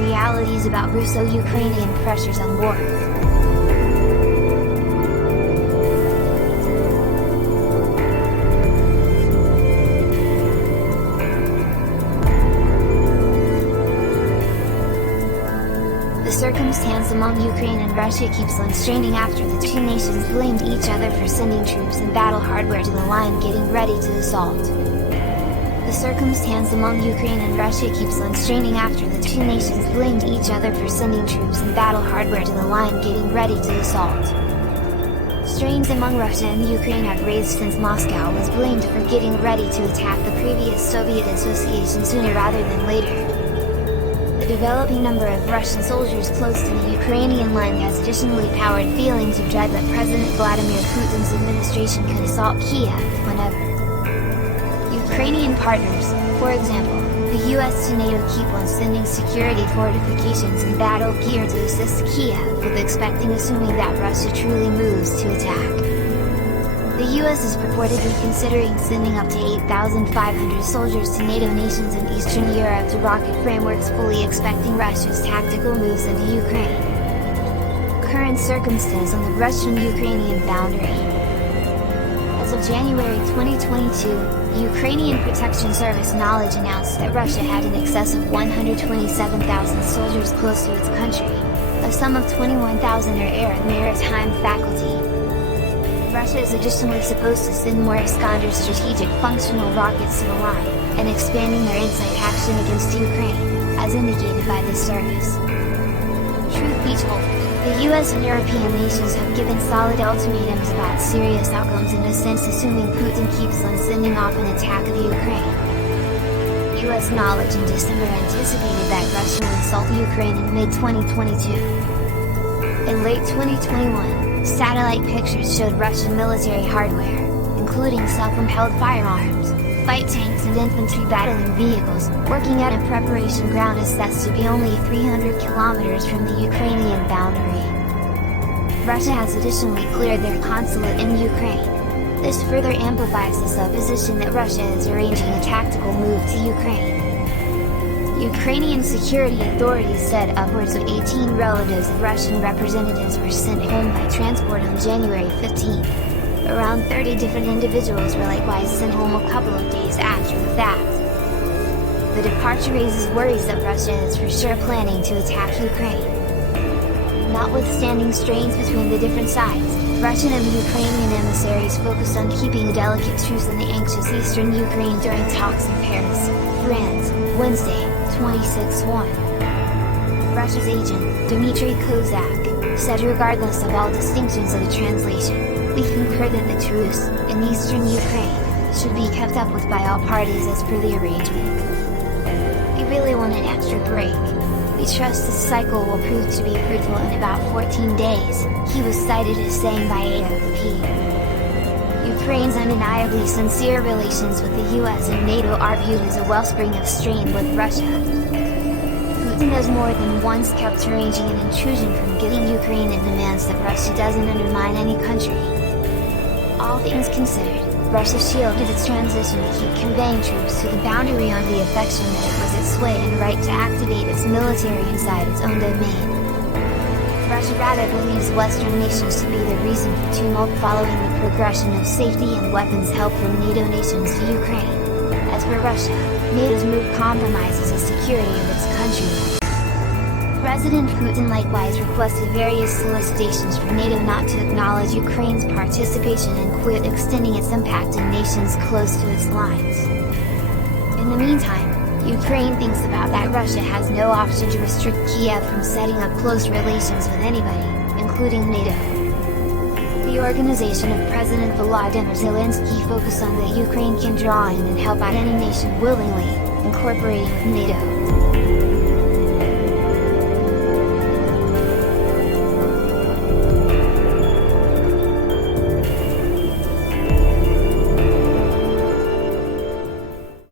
realities about Russo-Ukrainian pressures on war. The circumstance among Ukraine and Russia keeps on straining after the two nations blamed each other for sending troops and battle hardware to the line getting ready to assault. The circumstance among Ukraine and Russia keeps on straining after the two nations blamed each other for sending troops and battle hardware to the line getting ready to assault. Strains among Russia and Ukraine have raised since Moscow was blamed for getting ready to attack the previous Soviet association sooner rather than later. The developing number of Russian soldiers close to the Ukrainian line has additionally powered feelings of dread that President Vladimir Putin's administration can assault Kiev whenever. Ukrainian partners, for example, the US and NATO keep on sending security fortifications and battle gear to assist Kiev with expecting assuming that Russia truly moves to attack. The US is purportedly considering sending up to 8,500 soldiers to NATO nations in Eastern Europe to rocket frameworks fully expecting Russia's tactical moves into Ukraine. Current circumstance on the Russian-Ukrainian boundary. As of January 2022, Ukrainian Protection Service knowledge announced that Russia had in excess of 127,000 soldiers close to its country, a sum of 21,000 are air and maritime faculty. Russia is additionally supposed to send more Iskander strategic functional rockets to the line, and expanding their insight action against Ukraine, as indicated by this service. Truth be told, the US and European nations have given solid ultimatums about serious outcomes in a sense assuming Putin keeps on sending off an attack of Ukraine. US knowledge in December anticipated that Russia would assault Ukraine in mid-2022. In late 2021, satellite pictures showed Russian military hardware, including self-propelled firearms, fight tanks and infantry battling vehicles, working at a preparation ground assessed to be only 300 kilometers from the Ukrainian boundary. Russia has additionally cleared their consulate in Ukraine. This further amplifies the supposition that Russia is arranging a tactical move to Ukraine. Ukrainian security authorities said upwards of 18 relatives of Russian representatives were sent home by transport on January 15. Around 30 different individuals were likewise sent home a couple of days after the fact. The departure raises worries that Russia is for sure planning to attack Ukraine. Notwithstanding strains between the different sides, Russian and Ukrainian emissaries focused on keeping a delicate truce in the anxious eastern Ukraine during talks in Paris, France, Wednesday, 26/1. Russia's agent, Dmitry Kozak, said regardless of all distinctions of the translation, we concur that the truce, in eastern Ukraine, should be kept up with by all parties as per the arrangement. We really want an extra break. We trust this cycle will prove to be fruitful in about 14 days, he was cited as saying by AFP. Ukraine's undeniably sincere relations with the US and NATO are viewed as a wellspring of strain with Russia. Putin has more than once kept arranging an intrusion from getting Ukraine and demands that Russia doesn't undermine any country. All things considered, Russia shielded its transition to keep conveying troops to the boundary on the affection that it was its sway and right to activate its military inside its own domain. Russia rather believes Western nations to be the reason for tumult following the progression of safety and weapons help from NATO nations to Ukraine. As for Russia, NATO's move compromises the security of its country. President Putin likewise requested various solicitations for NATO not to acknowledge Ukraine's participation and quit extending its impact in nations close to its lines. In the meantime, Ukraine thinks about that Russia has no option to restrict Kiev from setting up close relations with anybody, including NATO. The organization of President Volodymyr Zelensky focused on that Ukraine can draw in and help out any nation willingly, incorporating with NATO.